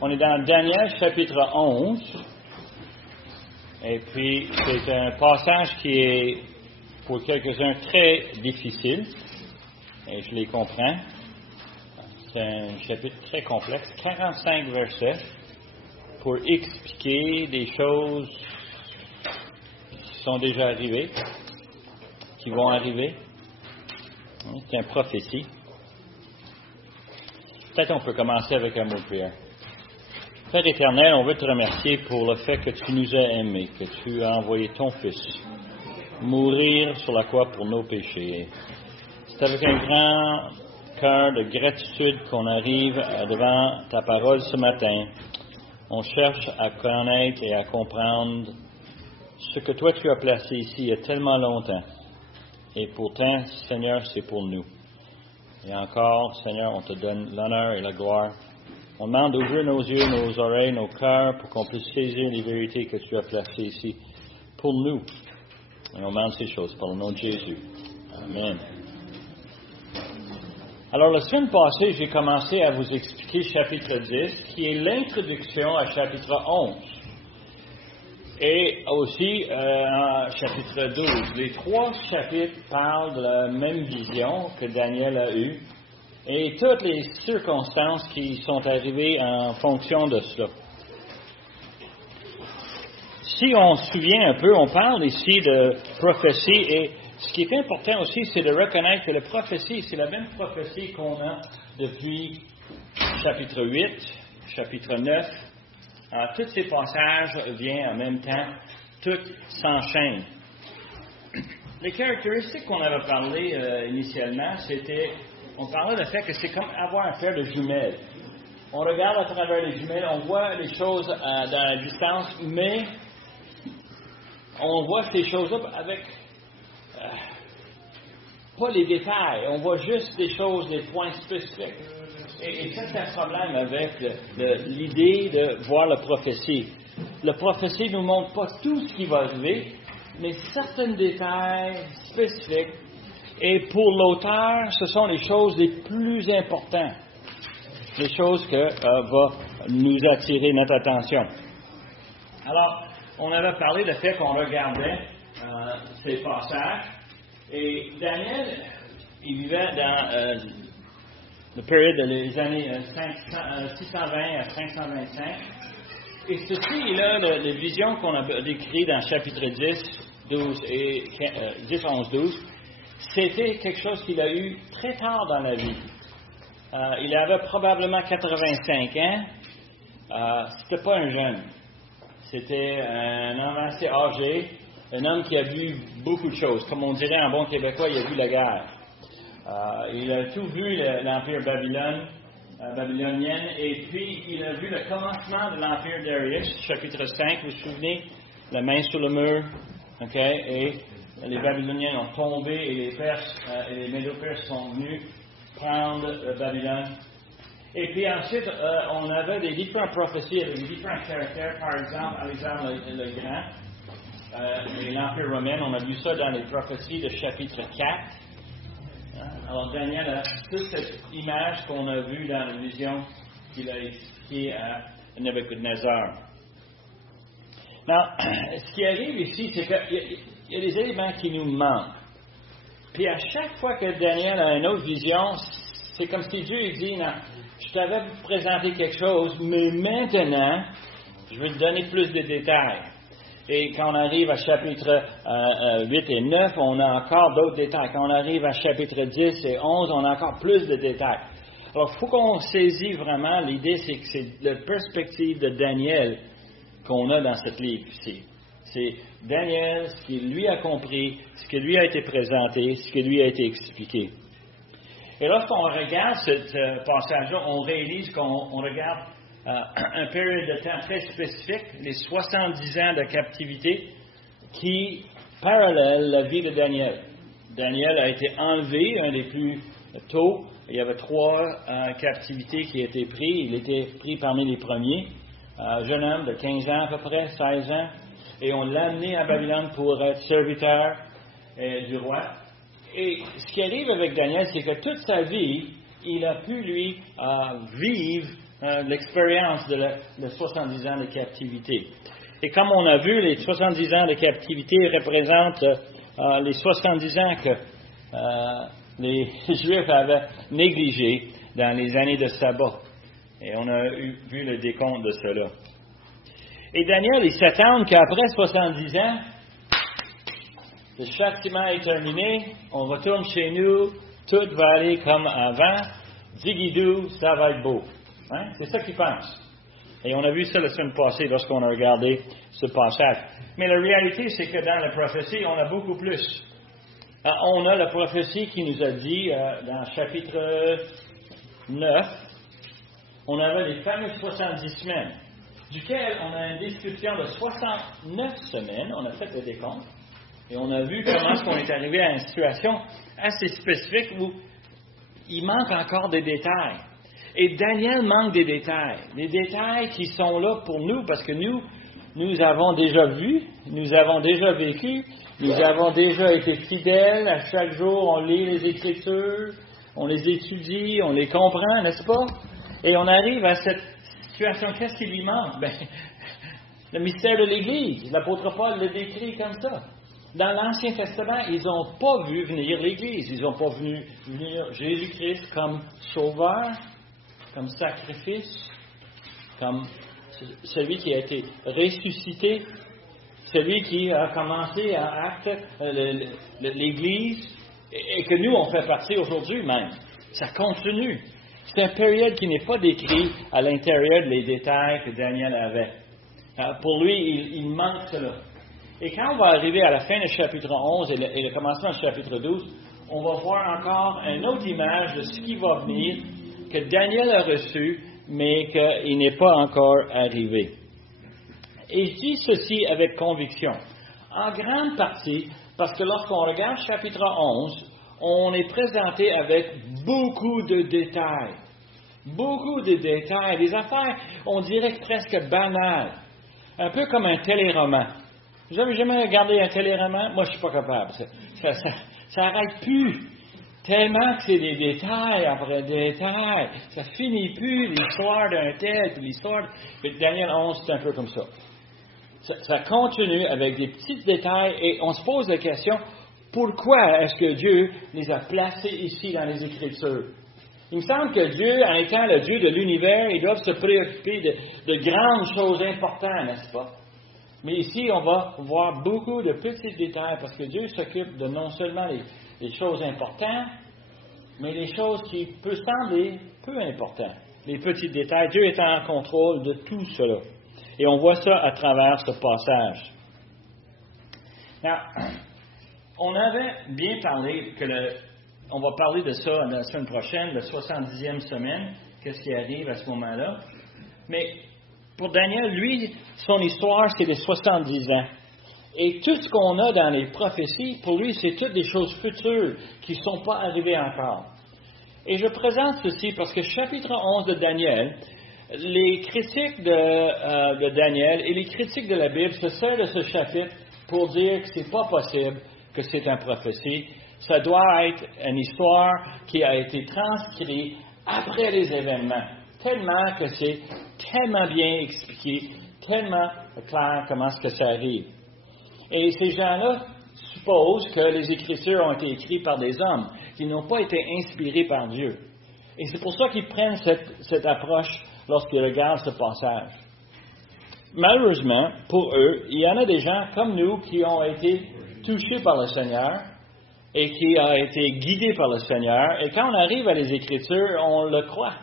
On est dans Daniel chapitre 11. Et puis, c'est un passage qui est, pour quelques-uns, très difficile. Et je les comprends. C'est un chapitre très complexe. 45 versets pour expliquer des choses qui sont déjà arrivées, qui vont arriver. C'est une prophétie. Peut-être on peut commencer avec un mot de prière. Père éternel, on veut te remercier pour le fait que tu nous as aimés, que tu as envoyé ton Fils mourir sur la croix pour nos péchés. C'est avec un grand cœur de gratitude qu'on arrive devant ta parole ce matin. On cherche à connaître et à comprendre ce que toi tu as placé ici il y a tellement longtemps. Et pourtant, Seigneur, c'est pour nous. Et encore, Seigneur, on te donne l'honneur et la gloire. On demande d'ouvrir nos yeux, nos oreilles, nos cœurs pour qu'on puisse saisir les vérités que tu as placées ici pour nous. Et on demande ces choses par le nom de Jésus. Amen. Alors, la semaine passée, j'ai commencé à vous expliquer chapitre 10, qui est l'introduction à chapitre 11. Et aussi chapitre 12. Les trois chapitres parlent de la même vision que Daniel a eue et toutes les circonstances qui sont arrivées en fonction de cela. Si on se souvient un peu, on parle ici de prophétie et ce qui est important aussi, c'est de reconnaître que la prophétie, c'est la même prophétie qu'on a depuis chapitre 8, chapitre 9. Alors, tous ces passages viennent en même temps, tout s'enchaîne. Les caractéristiques qu'on avait parlé initialement, on parlait du fait que c'est comme avoir un paire de jumelles. On regarde à travers les jumelles, on voit les choses dans la distance, mais on voit ces choses-là avec pas les détails, on voit juste des choses, des points spécifiques. Et ça, c'est un problème avec l'idée de voir la prophétie. La prophétie ne nous montre pas tout ce qui va arriver, mais certains détails spécifiques. Et pour l'auteur, ce sont les choses les plus importantes, les choses qui vont nous attirer notre attention. Alors, on avait parlé du fait qu'on regardait ces passages, et Daniel, il vivait dans la période des années 620 à 525. Et ceci est là la vision qu'on a décrite dans chapitre 10, 12 et 10, 11, 12. C'était quelque chose qu'il a eu très tard dans la vie. Il avait probablement 85 ans. C'était pas un jeune. C'était un homme assez âgé, un homme qui a vu beaucoup de choses. Comme on dirait en bon québécois, il a vu la guerre. Il a tout vu l'Empire babylonien, et puis il a vu le commencement de l'Empire Darius, chapitre 5, vous vous souvenez, la main sur le mur, et les Babyloniens ont tombé, et les Perses et les Médo-Perses sont venus prendre Babylone. Et puis ensuite, on avait des différentes prophéties avec des différents caractères, par exemple, Alexandre le Grand, et l'Empire romain, on a vu ça dans les prophéties de chapitre 4. Alors, Daniel a toute cette image qu'on a vue dans la vision qu'il a expliquée à Nebuchadnezzar. Maintenant, ce qui arrive ici, c'est qu'il y a des éléments qui nous manquent. Puis à chaque fois que Daniel a une autre vision, c'est comme si Dieu dit, non, je t'avais présenté quelque chose, mais maintenant, je vais te donner plus de détails. Et quand on arrive à chapitre 8 et 9, on a encore d'autres détails. Quand on arrive à chapitre 10 et 11, on a encore plus de détails. Alors, il faut qu'on saisisse vraiment, l'idée, c'est que c'est la perspective de Daniel qu'on a dans ce livre ici. C'est Daniel, ce qu'il lui a compris, ce qui lui a été présenté, ce qui lui a été expliqué. Et lorsqu'on regarde ce passage-là, on réalise qu'on regarde un période de temps très spécifique, les 70 ans de captivité, qui parallèle la vie de Daniel. Daniel a été enlevé, un des plus tôt. Il y avait 3 captivités qui étaient prises. Il était pris parmi les premiers. Jeune homme de 15 ans à peu près, 16 ans. Et on l'a amené à Babylone pour être serviteur du roi. Et ce qui arrive avec Daniel, c'est que toute sa vie, il a pu, lui, vivre l'expérience de 70 ans de captivité. Et comme on a vu, les 70 ans de captivité représentent les 70 ans que les Juifs avaient négligés dans les années de sabbat. Et on a vu le décompte de cela. Et Daniel, il s'attend qu'après 70 ans, le châtiment est terminé, on retourne chez nous, tout va aller comme avant, digidou, ça va être beau. Hein? C'est ça qu'ils pensent. Et on a vu ça la semaine passée lorsqu'on a regardé ce passage. Mais la réalité, c'est que dans la prophétie, on a beaucoup plus. On a la prophétie qui nous a dit, dans chapitre 9, on avait les fameuses 70 semaines, duquel on a une description de 69 semaines, on a fait le décompte, et on a vu comment on est arrivé à une situation assez spécifique où il manque encore des détails. Et Daniel manque des détails qui sont là pour nous, parce que nous avons déjà vu, nous avons déjà vécu, nous avons déjà été fidèles, à chaque jour on lit les Écritures, on les étudie, on les comprend, n'est-ce pas? Et on arrive à cette situation, qu'est-ce qui lui manque? Le mystère de l'Église, l'apôtre Paul le décrit comme ça. Dans l'Ancien Testament, ils n'ont pas vu venir l'Église, ils n'ont pas vu venir Jésus-Christ comme sauveur, comme sacrifice, comme celui qui a été ressuscité, celui qui a commencé à acte l'Église, et que nous, on fait partie aujourd'hui même. Ça continue. C'est une période qui n'est pas décrite à l'intérieur des détails que Daniel avait. Pour lui, il manque cela. Et quand on va arriver à la fin du chapitre 11 et le commencement du chapitre 12, on va voir encore une autre image de ce qui va venir, que Daniel a reçu, mais qu'il n'est pas encore arrivé. Et je dis ceci avec conviction. En grande partie, parce que lorsqu'on regarde chapitre 11, on est présenté avec beaucoup de détails. Beaucoup de détails. Des affaires, on dirait presque banales. Un peu comme un téléroman. Vous avez jamais regardé un téléroman? Moi, je ne suis pas capable. Ça n'arrête plus. Tellement que c'est des détails après détails. Ça finit plus, l'histoire d'un tel, puis l'histoire de Daniel 11, c'est un peu comme ça. Ça continue avec des petits détails et on se pose la question, pourquoi est-ce que Dieu les a placés ici dans les Écritures? Il me semble que Dieu, en étant le Dieu de l'univers, il doit se préoccuper de grandes choses importantes, n'est-ce pas? Mais ici, on va voir beaucoup de petits détails parce que Dieu s'occupe de non seulement les choses importantes, mais les choses qui peuvent sembler peu importantes. Les petits détails. Dieu est en contrôle de tout cela. Et on voit ça à travers ce passage. Now, on avait bien parlé on va parler de ça la semaine prochaine, la 70e semaine, qu'est-ce qui arrive à ce moment-là. Mais pour Daniel, lui, son histoire, c'est les 70 ans. Et tout ce qu'on a dans les prophéties, pour lui, c'est toutes des choses futures qui ne sont pas arrivées encore. Et je présente ceci parce que chapitre 11 de Daniel, les critiques de Daniel et les critiques de la Bible se servent de ce chapitre pour dire que ce n'est pas possible que c'est une prophétie. Ça doit être une histoire qui a été transcrite après les événements. Tellement que c'est tellement bien expliqué, tellement clair comment est-ce que ça arrive. Et ces gens-là supposent que les Écritures ont été écrites par des hommes, qui n'ont pas été inspirés par Dieu. Et c'est pour ça qu'ils prennent cette approche lorsqu'ils regardent ce passage. Malheureusement, pour eux, il y en a des gens comme nous qui ont été touchés par le Seigneur et qui ont été guidés par le Seigneur. Et quand on arrive à les Écritures, on le croit.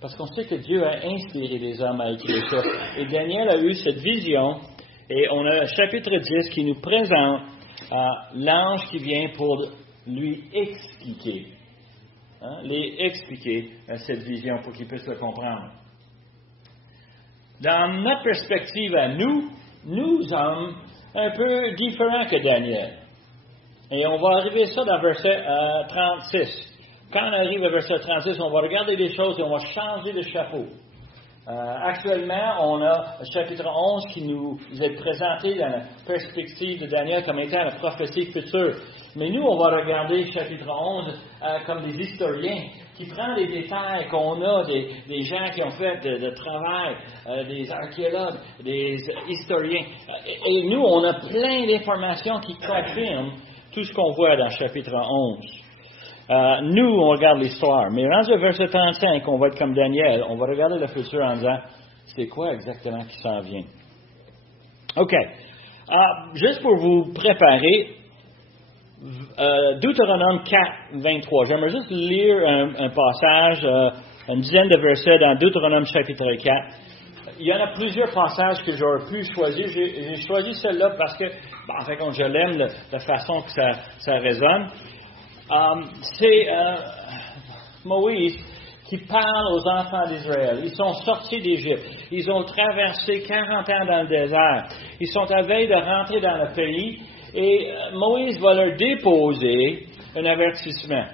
Parce qu'on sait que Dieu a inspiré les hommes à écrire ça. Et Daniel a eu cette vision. Et on a le chapitre 10 qui nous présente l'ange qui vient pour lui expliquer. Expliquer cette vision pour qu'il puisse le comprendre. Dans notre perspective à nous sommes un peu différents que Daniel. Et on va arriver ça dans verset 36. Quand on arrive à verset 36, on va regarder les choses et on va changer de chapeau. Actuellement, on a le chapitre 11 qui nous est présenté dans la perspective de Daniel comme étant la prophétie future. Mais nous, on va regarder le chapitre 11 comme des historiens qui prend les détails qu'on a des gens qui ont fait de travail, des archéologues, des historiens. Et nous, on a plein d'informations qui confirment tout ce qu'on voit dans le chapitre 11. Nous, on regarde l'histoire. Mais rendu au verset 35, on va être comme Daniel. On va regarder le futur en disant, c'est quoi exactement qui s'en vient? OK. Juste pour vous préparer, Deutéronome 4, 23. J'aimerais juste lire un passage, une dizaine de versets dans Deutéronome chapitre 4. Il y en a plusieurs passages que j'aurais pu choisir. J'ai choisi celle-là parce que, en fait, je l'aime, la façon que ça résonne. C'est Moïse qui parle aux enfants d'Israël. Ils sont sortis d'Égypte. Ils ont traversé 40 ans dans le désert. Ils sont à veille de rentrer dans le pays. Et Moïse va leur déposer un avertissement.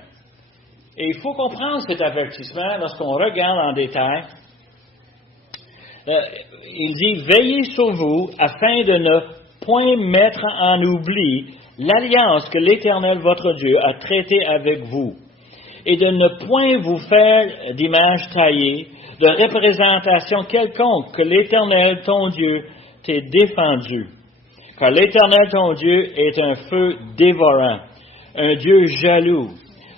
Et il faut comprendre cet avertissement lorsqu'on regarde en détail. Il dit, veillez sur vous afin de ne point mettre en oubli l'alliance que l'Éternel votre Dieu a traitée avec vous, et de ne point vous faire d'image taillée, de représentation quelconque que l'Éternel ton Dieu t'ait défendu. Car l'Éternel ton Dieu est un feu dévorant, un Dieu jaloux.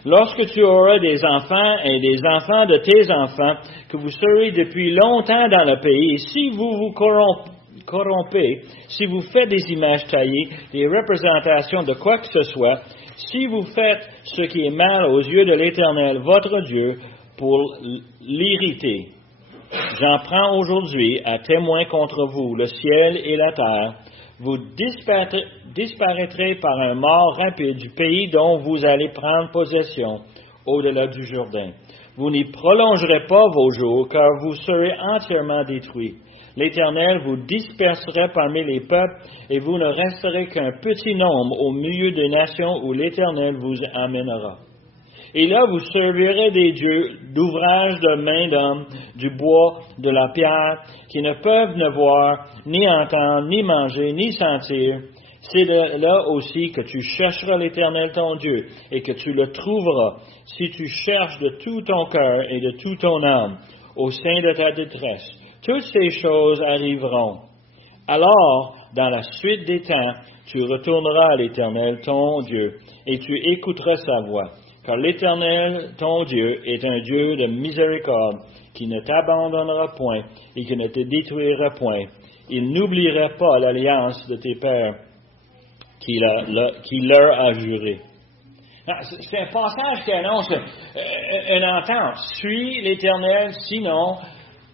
Lorsque tu auras des enfants et des enfants de tes enfants, que vous serez depuis longtemps dans le pays, et si vous vous corrompez, si vous faites des images taillées, des représentations de quoi que ce soit, si vous faites ce qui est mal aux yeux de l'Éternel, votre Dieu, pour l'irriter, j'en prends aujourd'hui à témoin contre vous le ciel et la terre. Vous disparaîtrez par un mort rapide du pays dont vous allez prendre possession au-delà du Jourdain. Vous n'y prolongerez pas vos jours, car vous serez entièrement détruits. L'Éternel vous dispersera parmi les peuples, et vous ne resterez qu'un petit nombre au milieu des nations où l'Éternel vous amènera. Et là, vous servirez des dieux d'ouvrage de main d'homme, du bois, de la pierre, qui ne peuvent ne voir, ni entendre, ni manger, ni sentir. C'est de là aussi que tu chercheras l'Éternel ton Dieu, et que tu le trouveras, si tu cherches de tout ton cœur et de toute ton âme, au sein de ta détresse. Toutes ces choses arriveront. Alors, dans la suite des temps, tu retourneras à l'Éternel ton Dieu, et tu écouteras sa voix. Car l'Éternel, ton Dieu, est un Dieu de miséricorde, qui ne t'abandonnera point et qui ne te détruira point. Il n'oubliera pas l'alliance de tes pères qu'il leur a juré. C'est un passage qui annonce une entente. Suis l'Éternel, sinon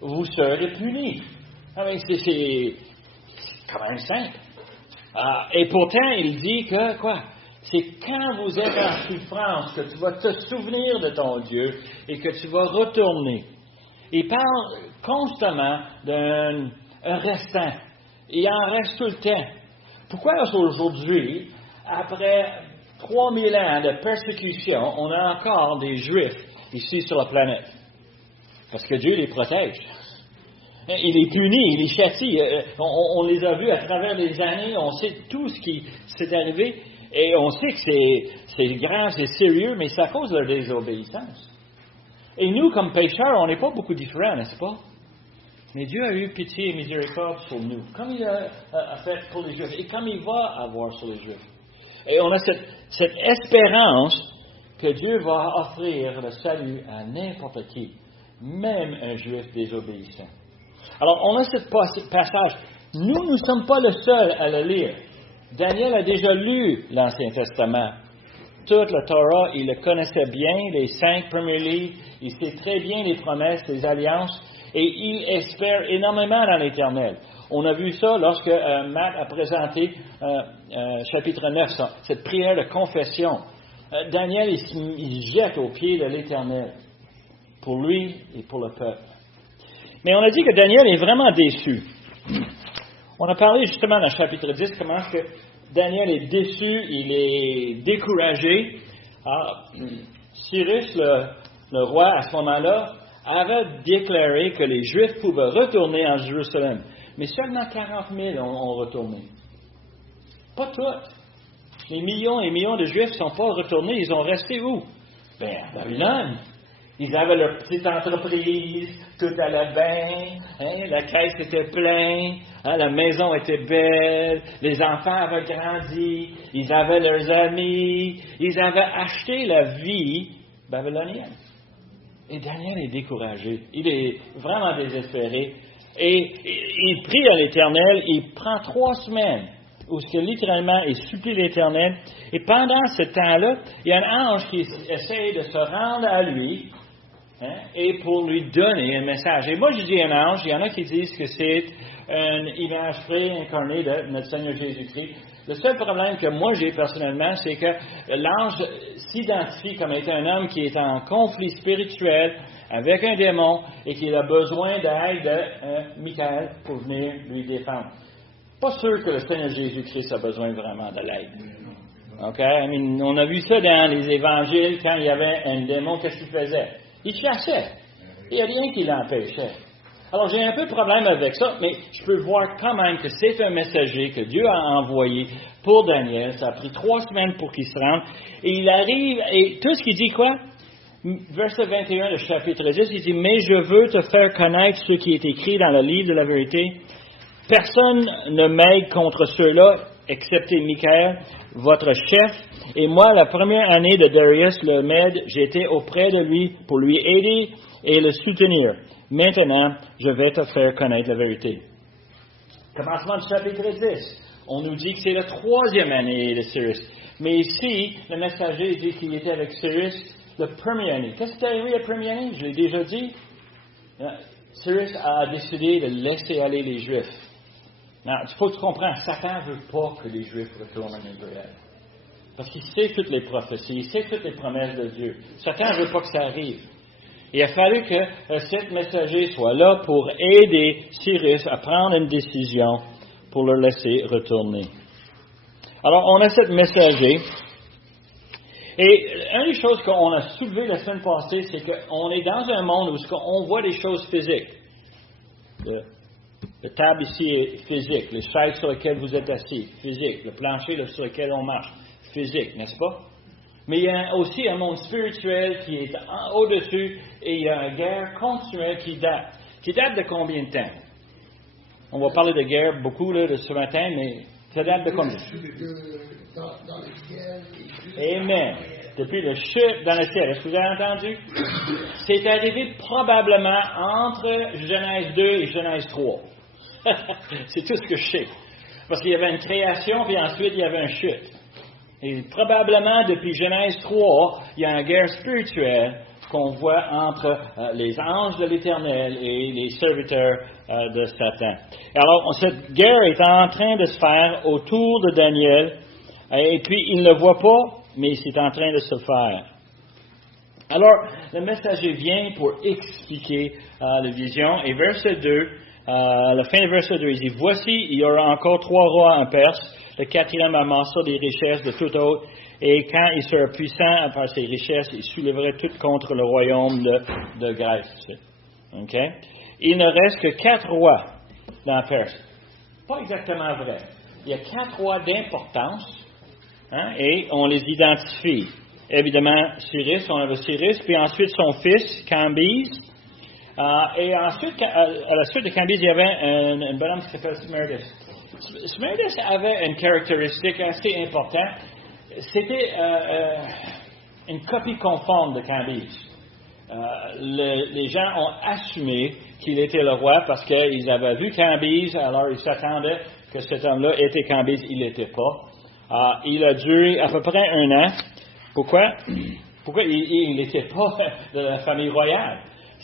vous serez punis. C'est quand même simple. Et pourtant, il dit que, c'est quand vous êtes en souffrance que tu vas te souvenir de ton Dieu et que tu vas retourner. Il parle constamment d'un restant. Il en reste tout le temps. Pourquoi aujourd'hui, après 3000 ans de persécution, on a encore des Juifs ici sur la planète? Parce que Dieu les protège. Il les punit, il les châtie. On les a vus à travers les années, on sait tout ce qui s'est arrivé. Et on sait que c'est grand, c'est sérieux, mais c'est à cause de leur désobéissance. Et nous, comme pécheurs, on n'est pas beaucoup différents, n'est-ce pas? Mais Dieu a eu pitié et miséricorde sur nous, comme il a fait pour les Juifs, et comme il va avoir sur les Juifs. Et on a cette espérance que Dieu va offrir le salut à n'importe qui, même un Juif désobéissant. Alors, on a ce passage. Nous ne sommes pas le seul à le lire. Daniel a déjà lu l'Ancien Testament. Toute la Torah, il le connaissait bien, les 5 premiers livres. Il sait très bien les promesses, les alliances, et il espère énormément dans l'Éternel. On a vu ça lorsque Matt a présenté chapitre 9, cette prière de confession. Daniel, il se jette aux pieds de l'Éternel, pour lui et pour le peuple. Mais on a dit que Daniel est vraiment déçu. On a parlé justement dans le chapitre 10 comment est-ce que Daniel est déçu, il est découragé. Cyrus, le roi, à ce moment-là, avait déclaré que les Juifs pouvaient retourner en Jérusalem. Mais seulement 40 000 ont retourné. Pas tous. Les millions et millions de Juifs ne sont pas retournés. Ils ont resté où? À Babylone. Ils avaient leur petite entreprise, tout allait bien, hein, la caisse était pleine, hein, la maison était belle, les enfants avaient grandi, ils avaient leurs amis, ils avaient acheté la vie babylonienne. Et Daniel est découragé, il est vraiment désespéré, et il prie à l'Éternel, il prend 3 semaines, où ce que littéralement il supplie l'Éternel, et pendant ce temps-là, il y a un ange qui essaie de se rendre à lui, hein, et pour lui donner un message. Et moi, je dis un ange, il y en a qui disent que c'est une image préincarnée de notre Seigneur Jésus-Christ. Le seul problème que moi j'ai personnellement, c'est que l'ange s'identifie comme étant un homme qui est en conflit spirituel avec un démon et qui a besoin d'aide de Michael pour venir lui défendre. Pas sûr que le Seigneur Jésus-Christ a besoin vraiment de l'aide. Okay? On a vu ça dans les évangiles, quand il y avait un démon, qu'est-ce qu'il faisait? Il chassait. Il n'y a rien qui l'empêchait. Alors, j'ai un peu de problème avec ça, mais je peux voir quand même que c'est un messager que Dieu a envoyé pour Daniel. Ça a pris 3 semaines pour qu'il se rende. Et il arrive, et tout ce qu'il dit, quoi? Verset 21 du chapitre 10, il dit, « Mais je veux te faire connaître ce qui est écrit dans le livre de la vérité. Personne ne m'aide contre ceux-là, excepté Michael, votre chef. Et moi, la première année de Darius le Mède, j'étais auprès de lui pour lui aider et le soutenir. Maintenant, je vais te faire connaître la vérité. » Commencement du chapitre 10. On nous dit que c'est la 3e année de Cyrus. Mais ici, le messager dit qu'il était avec Cyrus la première année. Qu'est-ce qui est arrivé la première année? Je l'ai déjà dit. Cyrus a décidé de laisser aller les Juifs. Non, il faut que tu comprennes, Satan ne veut pas que les Juifs retournent en Israël. Parce qu'il sait toutes les prophéties, il sait toutes les promesses de Dieu. Satan ne veut pas que ça arrive. Il a fallu que cet messager soit là pour aider Cyrus à prendre une décision pour le laisser retourner. Alors, on a cet messager. Et une des choses qu'on a soulevées la semaine passée, c'est qu'on est dans un monde où on voit des choses physiques. La table ici est physique. Les chaises sur lesquelles vous êtes assis, physique. Le plancher là, sur lequel on marche, physique, n'est-ce pas? Mais il y a aussi un monde spirituel qui est au-dessus et il y a une guerre continuelle qui date. Qui date de combien de temps? On va parler de guerre beaucoup là, de ce matin, mais ça date de combien? Dans les guerres. Amen. Depuis le chute dans le ciel. Est-ce que vous avez entendu? C'est arrivé probablement entre Genèse 2 et Genèse 3. C'est tout ce que je sais. Parce qu'il y avait une création, puis ensuite il y avait une chute. Et probablement, depuis Genèse 3, il y a une guerre spirituelle qu'on voit entre les anges de l'Éternel et les serviteurs de Satan. Alors, cette guerre est en train de se faire autour de Daniel, et puis il ne le voit pas, mais c'est en train de se faire. Alors, le messager vient pour expliquer la vision, et verset 2, la fin de verset 2, il dit, « Voici, il y aura encore 3 rois en Perse, le 4e amassera des richesses de tout autre, et quand il sera puissant par ses richesses, il soulèverait tout contre le royaume de Grèce. » Okay? Il ne reste que 4 rois dans Perse. Pas exactement vrai. Il y a 4 rois d'importance, hein, et on les identifie. Évidemment, Cyrus, on avait Cyrus, puis ensuite son fils, Cambyse. Et ensuite, à la suite de Cambyse, il y avait un bonhomme qui s'appelle Smerdis. Smerdis avait une caractéristique assez importante. C'était une copie conforme de Cambyse. Les gens ont assumé qu'il était le roi parce qu'ils avaient vu Cambyse, alors ils s'attendaient que cet homme-là était Cambyse. Il n'était pas. Il a duré à peu près 1 an. Pourquoi? Pourquoi il n'était pas de la famille royale?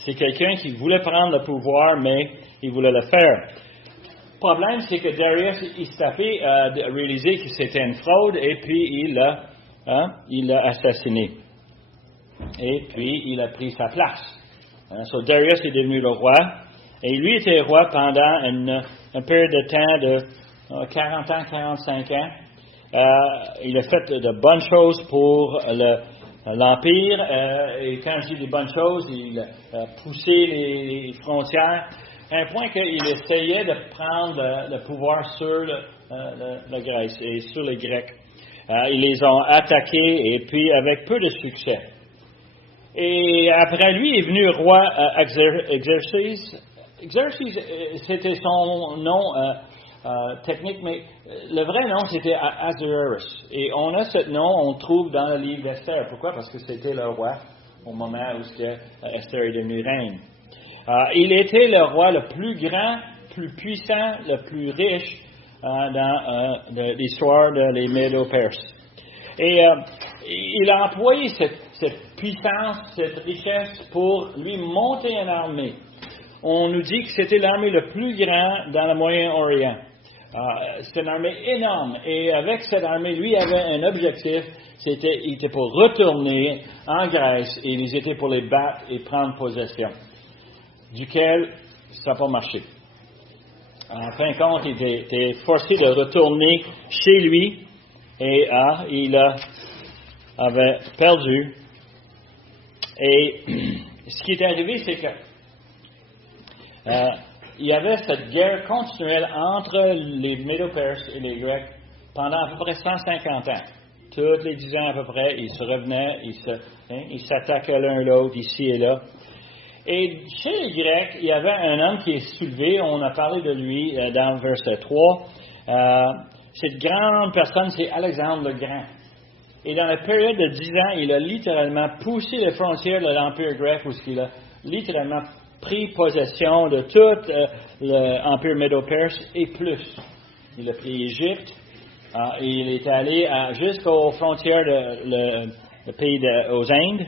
C'est quelqu'un qui voulait prendre le pouvoir, mais il voulait le faire. Le problème, c'est que Darius, il s'est tapé à réaliser que c'était une fraude, et puis il l'a assassiné. Et puis, il a pris sa place. So Darius est devenu le roi, et lui était roi pendant une période de temps de 40 ans, 45 ans. Il a fait de bonnes choses pour l'Empire, et quand je dis des bonnes choses, il a poussé les frontières, à un point qu'il essayait de prendre le pouvoir sur la Grèce et sur les Grecs. Ils les ont attaqués, et puis avec peu de succès. Et après lui est venu le roi Xerxes. Xerxes, c'était son nom technique, mais le vrai nom, c'était Ahasuerus. Et on a ce nom, on le trouve dans le livre d'Esther. Pourquoi? Parce que c'était le roi au moment où Esther est devenue reine. Il était le roi le plus grand, plus puissant, le plus riche dans l'histoire des Médo-Perses. Et il a employé cette puissance, cette richesse pour lui monter une armée. On nous dit que c'était l'armée la plus grande dans le Moyen-Orient. C'était une armée énorme. Et avec cette armée, lui avait un objectif, il était pour retourner en Grèce et ils étaient pour les battre et prendre possession, duquel ça n'a pas marché. En fin de compte, il était forcé de retourner chez lui et il avait perdu. Et ce qui est arrivé, c'est que il y avait cette guerre continuelle entre les Médo-Perses et les Grecs pendant à peu près 150 ans. Tous les 10 ans à peu près, ils se revenaient, ils s'attaquaient l'un l'autre, ici et là. Et chez les Grecs, il y avait un homme qui est soulevé, on a parlé de lui dans le verset 3. Cette grande personne, c'est Alexandre le Grand. Et dans la période de 10 ans, il a littéralement poussé les frontières de l'Empire grec, où il a littéralement pris possession de tout l'Empire Médo-Perse et plus. Il a pris l'Égypte, et il est allé jusqu'aux frontières du pays aux Indes.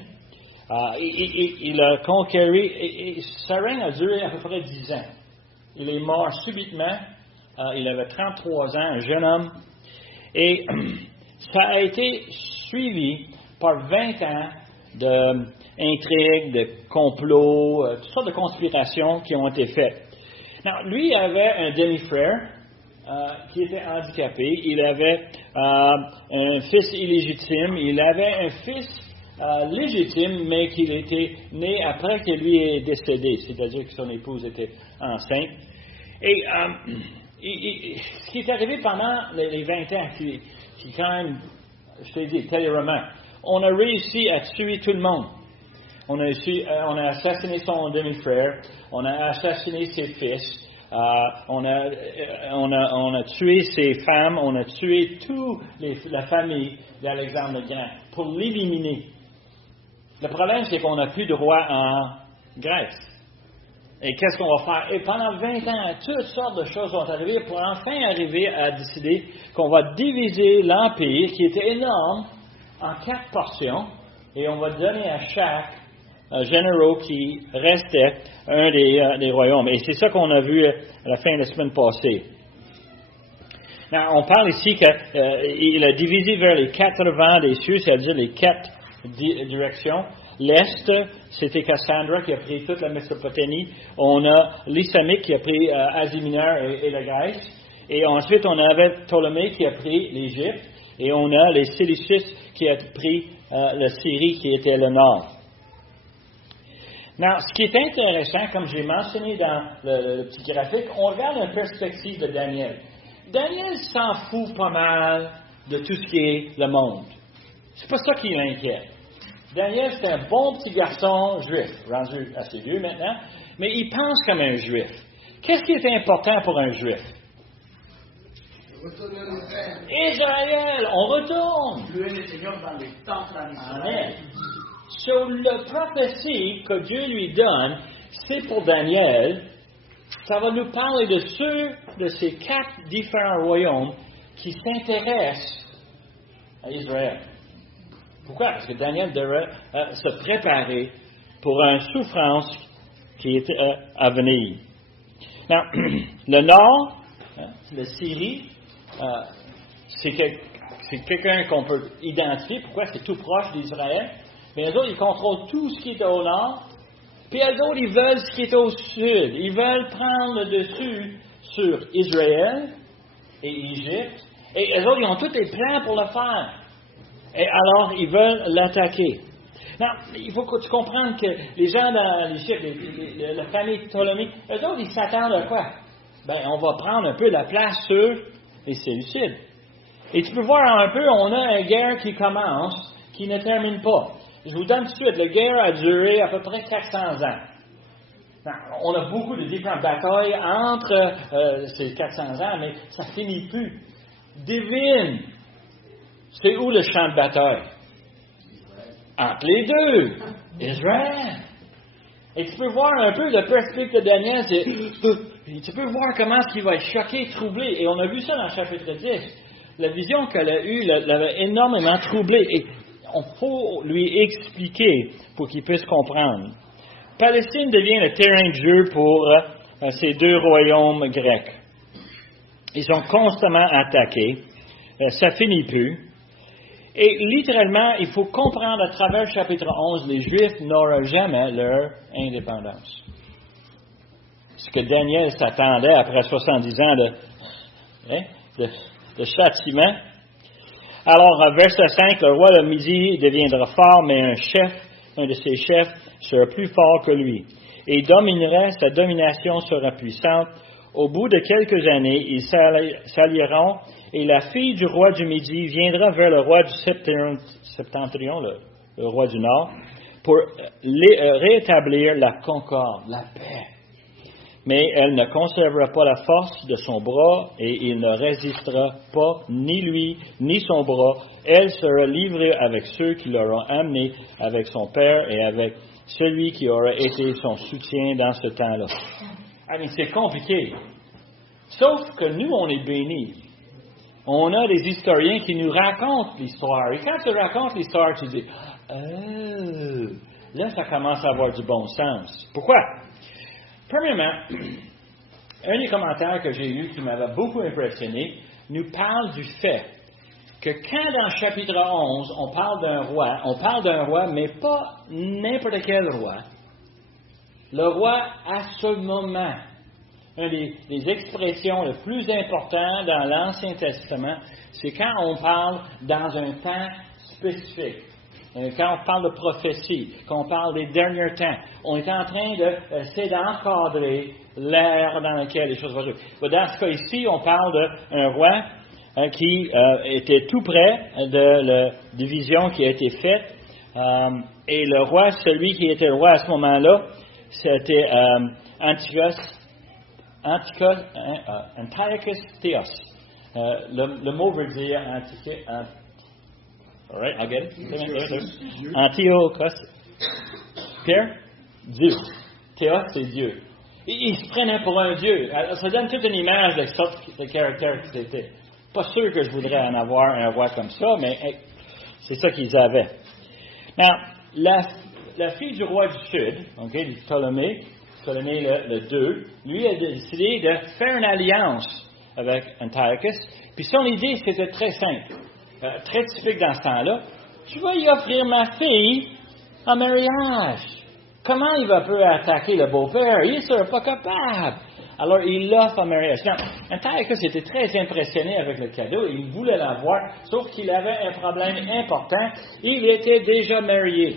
Il a conquéri, et sa règne a duré à peu près 10 ans. Il est mort subitement, il avait 33 ans, un jeune homme, et ça a été suivi par 20 ans d'intrigues, de complots, toutes sortes de conspirations qui ont été faites. Alors, lui avait un demi-frère qui était handicapé, il avait un fils illégitime, il avait un fils légitime, mais qui était né après que lui est décédé, c'est-à-dire que son épouse était enceinte. Et ce qui est arrivé pendant les 20 ans, qui quand même, je t'ai dit, téléroman, on a réussi à tuer tout le monde. On a assassiné son demi-frère, on a assassiné ses fils, on a tué ses femmes, on a tué toute la famille d'Alexandre le Grand pour l'éliminer. Le problème, c'est qu'on n'a plus de roi en Grèce. Et qu'est-ce qu'on va faire? Et pendant 20 ans, toutes sortes de choses vont arriver pour enfin arriver à décider qu'on va diviser l'Empire, qui était énorme, en 4 portions, et on va donner à chaque généraux qui restait un des royaumes. Et c'est ça qu'on a vu à la fin de la semaine passée. Now, on parle ici qu'il a divisé vers les 4 vents des cieux, c'est-à-dire les 4 directions. L'Est, c'était Cassandra qui a pris toute la Mésopotamie. On a l'Islamique qui a pris Asie mineure et la Grèce. Et ensuite, on avait Ptolémée qui a pris l'Égypte. Et on a les Séleucides qui a pris la Syrie qui était le nord. Now, ce qui est intéressant, comme j'ai mentionné dans le petit graphique, on regarde une perspective de Daniel. Daniel s'en fout pas mal de tout ce qui est le monde. C'est pas ça qui l'inquiète. Daniel, c'est un bon petit garçon juif, rendu assez vieux maintenant, mais il pense comme un juif. Qu'est-ce qui est important pour un juif? Israël, on retourne. Louer le Seigneur dans les temps traditionnels. Amen. Sur le prophétie que Dieu lui donne, c'est pour Daniel. Ça va nous parler de ces 4 différents royaumes qui s'intéressent à Israël. Pourquoi? Parce que Daniel devrait se préparer pour une souffrance qui est à venir. Now, le nord, la Syrie, c'est quelqu'un qu'on peut identifier. Pourquoi? C'est tout proche d'Israël. Mais les autres, ils contrôlent tout ce qui est au nord. Puis les autres, ils veulent ce qui est au sud. Ils veulent prendre le dessus sur Israël et Égypte. Et les autres, ils ont tous les plans pour le faire. Et alors, ils veulent l'attaquer. Non, il faut que tu comprennes que les gens dans l'Égypte, la famille Ptolémée, eux autres, ils s'attendent à quoi? Ben, on va prendre un peu la place sur les Séleucides. Et tu peux voir un peu, on a une guerre qui commence, qui ne termine pas. Je vous donne tout de suite, la guerre a duré à peu près 400 ans. On a beaucoup de différentes batailles entre ces 400 ans, mais ça ne finit plus. Devine, c'est où le champ de bataille? Entre les deux, Israël. Et tu peux voir un peu le perspective de Daniel, tu peux voir comment il va être choqué, troublé. Et on a vu ça dans le chapitre 10. La vision qu'elle a eue l'avait énormément troublé. Et on faut lui expliquer pour qu'il puisse comprendre. Palestine devient le terrain de jeu pour ces deux royaumes grecs. Ils sont constamment attaqués. Ça finit plus. Et littéralement, il faut comprendre à travers le chapitre 11, les Juifs n'auront jamais leur indépendance. Ce que Daniel s'attendait après 70 ans de châtiment. Alors, verset 5, le roi de Midi deviendra fort, mais un de ses chefs sera plus fort que lui. Et il dominerait, sa domination sera puissante. Au bout de quelques années, ils s'allieront, et la fille du roi du Midi viendra vers le roi du septentrion, le roi du Nord, pour rétablir la concorde, la paix. Mais elle ne conservera pas la force de son bras, et il ne résistera pas, ni lui, ni son bras. Elle sera livrée avec ceux qui l'auront amenée, avec son père et avec celui qui aura été son soutien dans ce temps-là. C'est compliqué. Sauf que nous, on est bénis. On a des historiens qui nous racontent l'histoire. Et quand tu racontes l'histoire, tu dis, là, ça commence à avoir du bon sens. Pourquoi? Premièrement, un des commentaires que j'ai lu qui m'avait beaucoup impressionné nous parle du fait que quand dans le chapitre 11, on parle d'un roi, mais pas n'importe quel roi. Le roi, à ce moment, une des expressions les plus importantes dans l'Ancien Testament, c'est quand on parle dans un temps spécifique. Quand on parle de prophétie, quand on parle des derniers temps, on est en train d'essayer d'encadrer l'ère dans laquelle les choses vont jouer. Dans ce cas ici, on parle d'un roi qui était tout près de la division qui a été faite. Et le roi, celui qui était le roi à ce moment-là, c'était Antiochus Théos. Le mot veut dire all right, I'll get it. Antiochus. Pierre? Dieu. Théos, c'est Dieu. Il se prenait pour un Dieu. Ça donne toute une image de sorte de caractère que c'était. Pas sûr que je voudrais en avoir un roi comme ça, mais c'est ça qu'ils avaient. Now, la fille du roi du Sud, Ptolémée le 2, lui a décidé de faire une alliance avec Antiochus. Puis son idée, c'était très simple. Très typique dans ce temps-là, tu vas y offrir ma fille en mariage. Comment il va pouvoir attaquer le beau-père? Il ne sera pas capable. Alors, il l'offre en mariage. Antiochus était très impressionné avec le cadeau. Il voulait l'avoir, sauf qu'il avait un problème important. Il était déjà marié.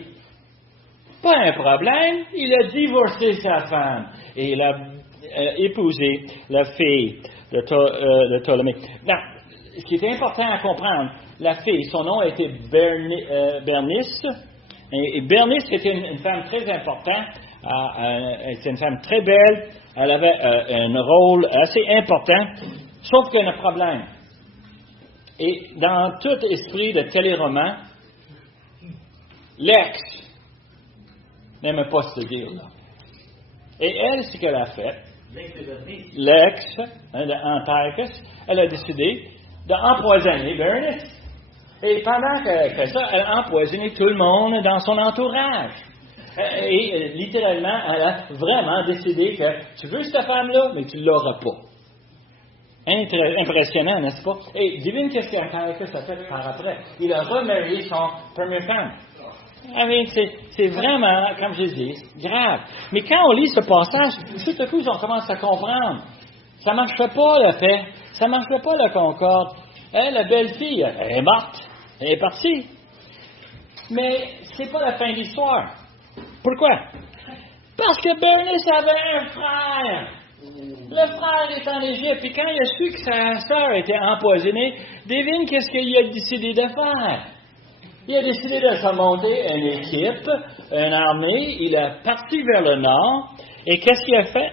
Pas un problème, il a divorcé sa femme. Et il a épousé la fille de Ptolémée. Ce qui est important à comprendre, la fille, son nom était Bernice. Et Bernice était une femme très importante. C'était une femme très belle. Elle avait un rôle assez important. Sauf qu'il y a un problème. Et dans tout esprit de téléroman, l'ex n'aime pas ce dire-là. Et elle, ce qu'elle a fait, l'ex d'Antiochus, elle a décidé d'empoisonner Bernice. Et pendant qu'elle fait ça, elle a empoisonné tout le monde dans son entourage. Et littéralement, elle a vraiment décidé que tu veux cette femme-là, mais tu ne l'auras pas. Impressionnant, n'est-ce pas? Et devine qu'est-ce qu'Antiochus a fait par après. Il a remarié son première femme. C'est vraiment, comme je dis, grave. Mais quand on lit ce passage, tout à coup, on commence à comprendre. Ça ne marcherait pas, la paix. Ça ne marcherait pas, la concorde. La belle-fille, elle est morte. Elle est partie. Mais c'est pas la fin de l'histoire. Pourquoi? Parce que Bernice avait un frère. Le frère est en Égypte. Et quand il a su que sa sœur était empoisonnée, devine qu'est-ce qu'il a décidé de faire? Il a décidé de se monter une équipe, une armée. Il est parti vers le nord. Et qu'est-ce qu'il a fait?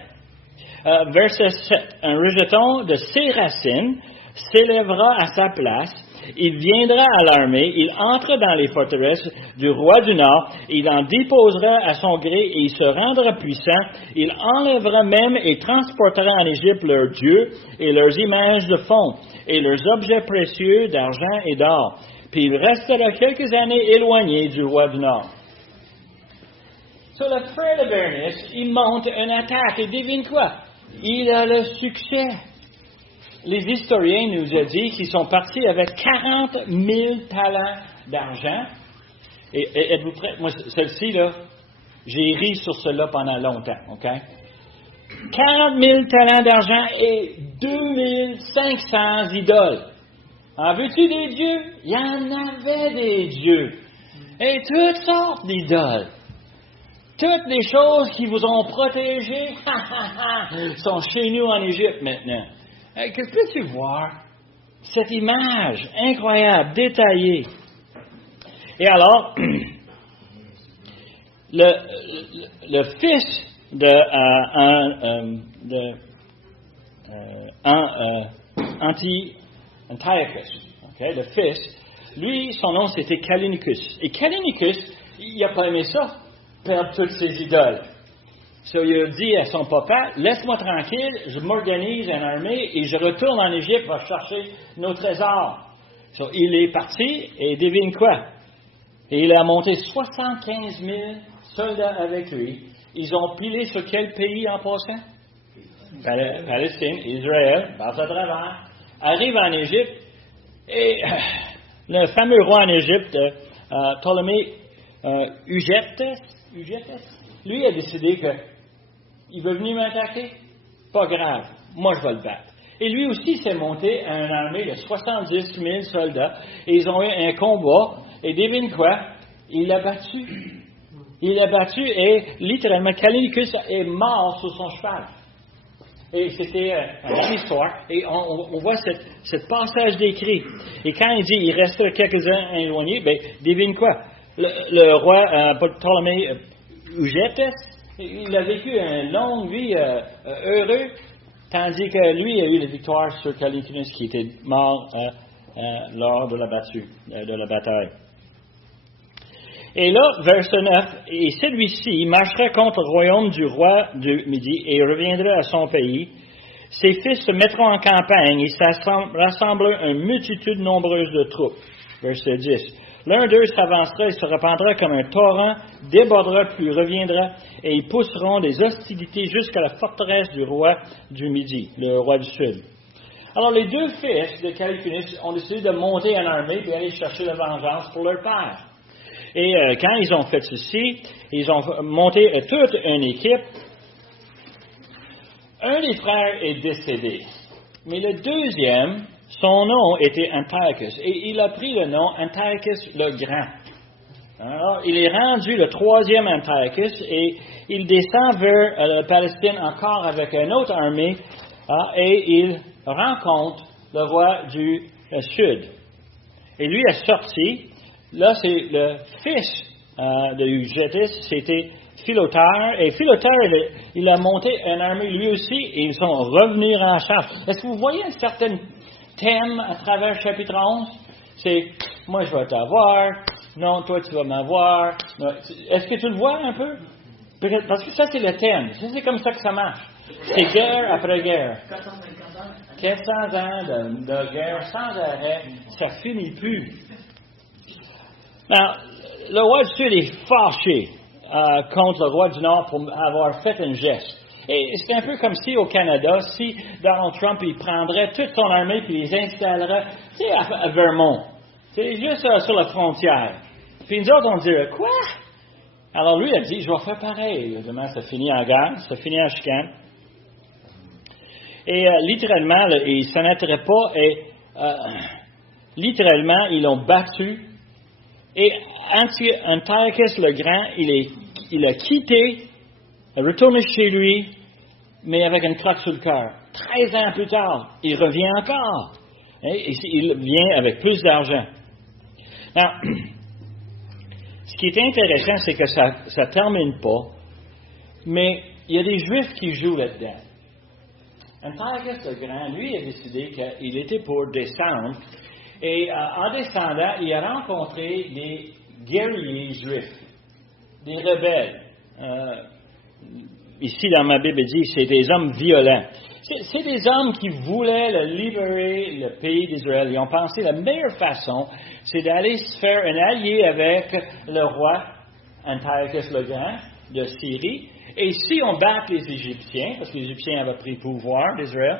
Verset 7. Un rejeton de ses racines s'élèvera à sa place. Il viendra à l'armée, il entre dans les forteresses du roi du Nord, il en déposera à son gré et il se rendra puissant. Il enlèvera même et transportera en Égypte leurs dieux et leurs images de fond et leurs objets précieux d'argent et d'or. Puis il restera quelques années éloigné du roi du Nord. Sur le frère de Bernice, il monte une attaque et devine quoi? Il a le succès. Les historiens nous ont dit qu'ils sont partis avec 40 000 talents d'argent. Et êtes-vous prêts? Moi, celle-ci, là, j'ai ri sur cela pendant longtemps, OK? 40 000 talents d'argent et 2500 idoles. En veux-tu des dieux? Il y en avait des dieux. Et toutes sortes d'idoles. Toutes les choses qui vous ont protégés sont chez nous en Égypte maintenant. Que peux-tu voir cette image incroyable, détaillée? Et alors, le fils de Antiochus, okay, le fils, lui, son nom c'était Callinicus. Et Callinicus, il n'a pas aimé ça, perdre toutes ses idoles. So, il a dit à son papa, laisse-moi tranquille, je m'organise une armée et je retourne en Égypte pour chercher nos trésors. So, il est parti et devine quoi? Et il a monté 75 000 soldats avec lui. Ils ont pilé sur quel pays en passant? Palestine, Israël, passe à travers, arrive en Égypte et le fameux roi en Égypte, Ptolémée Eugète, lui a décidé qu'il veut venir m'attaquer. Pas grave, moi je vais le battre. Et lui aussi s'est monté à une armée de 70 000 soldats. Et ils ont eu un combat. Et devine quoi? Il l'a battu. Il l'a battu et littéralement, Callinicus est mort sur son cheval. Et c'était une histoire. Et on voit ce passage d'écrit. Et quand il dit il restera quelques-uns éloignés, bien, devine quoi? Le roi Ptolémée Eugète, il a vécu une longue vie heureuse, tandis que lui a eu la victoire sur Callinicus qui était mort lors de la bataille. Et là, verset 9, et celui-ci marchera contre le royaume du roi du Midi et reviendra à son pays. Ses fils se mettront en campagne et rassembleront une multitude nombreuse de troupes. Verset 10. L'un d'eux s'avancera et se répandra comme un torrent, débordera puis reviendra, et ils pousseront des hostilités jusqu'à la forteresse du roi du Midi, le roi du Sud. Alors les deux fils de Callinicus ont décidé de monter en armée et aller chercher la vengeance pour leur père. Et quand ils ont fait ceci, ils ont monté toute une équipe. Un des frères est décédé, mais le deuxième, son nom était Antiochus, et il a pris le nom Antiochus le Grand. Alors, il est rendu le troisième Antiochus, et il descend vers la Palestine encore avec une autre armée, et il rencontre le roi du Sud. Et lui est sorti. Là, c'est le fils de Eugète, c'était Philoteur. Et Philoteur, il a monté une armée lui aussi, et ils sont revenus en charge. Est-ce que vous voyez un certain thème à travers chapitre 11? C'est, moi je vais t'avoir, non, toi tu vas m'avoir. Est-ce que tu le vois un peu? Parce que ça, c'est le thème. Ça, c'est comme ça que ça marche. C'est guerre après guerre. 400 ans de guerre sans arrêt, ça finit plus. Alors, le roi du Sud est fâché contre le roi du Nord pour avoir fait un geste. Et c'est un peu comme si au Canada, si Donald Trump il prendrait toute son armée et les installerait à Vermont. C'est juste sur la frontière. Puis nous autres, on dirait, quoi? Alors lui, il a dit, je vais faire pareil. Demain, ça finit en guerre, ça finit en chicane. Et littéralement, il ne s'en attirait pas. Et littéralement, ils l'ont battu. Et Antiochus le Grand, il a quitté, retourné chez lui, mais avec une crotte sur le cœur. 13 ans plus tard, il revient encore. Et il vient avec plus d'argent. Alors, qui est intéressant, c'est que ça ne termine pas, mais il y a des Juifs qui jouent là-dedans. Antiochus le Grand, lui, a décidé qu'il était pour descendre, et en descendant, il a rencontré des guerriers juifs, des rebelles. Ici, dans ma Bible, il dit c'est des hommes violents. C'est des hommes qui voulaient libérer le pays d'Israël. Ils ont pensé que la meilleure façon, c'est d'aller se faire un allié avec le roi Antiochus le Grand de Syrie. Et si on bat les Égyptiens, parce que les Égyptiens avaient pris le pouvoir d'Israël,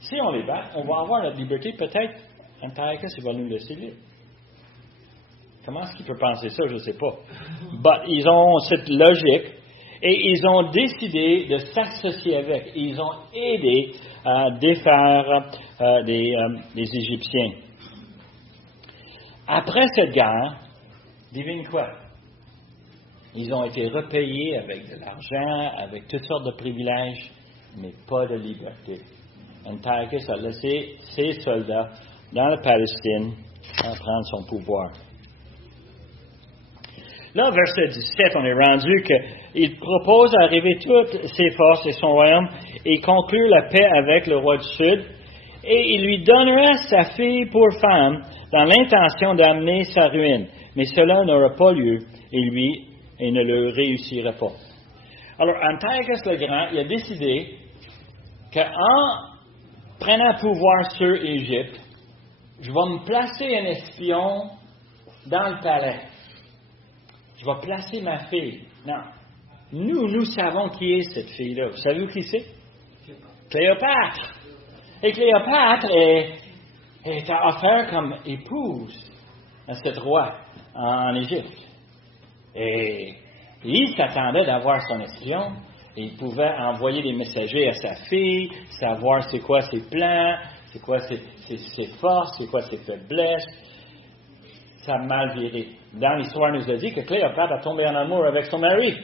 si on les bat, on va avoir notre liberté. Peut-être Antiochus va nous laisser libre. Comment est-ce qu'il peut penser ça? Je ne sais pas. Mais ils ont cette logique. Et ils ont décidé de s'associer avec. Ils ont aidé à défaire les Égyptiens. Après cette guerre, devine quoi? Ils ont été repayés avec de l'argent, avec toutes sortes de privilèges, mais pas de liberté. Antiochus a laissé ses soldats dans la Palestine à prendre son pouvoir. Là, verset 17, on est rendu qu'il propose d'arriver toutes ses forces et son royaume et conclure la paix avec le roi du Sud. Et il lui donnera sa fille pour femme dans l'intention d'amener sa ruine. Mais cela n'aura pas lieu et ne le réussira pas. Alors, Antiochus le Grand, il a décidé qu'en prenant pouvoir sur Égypte, je vais me placer un espion dans le palais. Je vais placer ma fille. Non. Nous savons qui est cette fille-là. Vous savez qui c'est? Cléopâtre. Et Cléopâtre est offerte comme épouse à cet roi en Égypte. Et il s'attendait d'avoir son espion. Et il pouvait envoyer des messagers à sa fille, savoir c'est quoi ses plans, c'est quoi ses forces, c'est quoi ses faiblesses. Ça a mal viré. Dans l'histoire, nous a dit que Cléopâtre a tombé en amour avec son mari.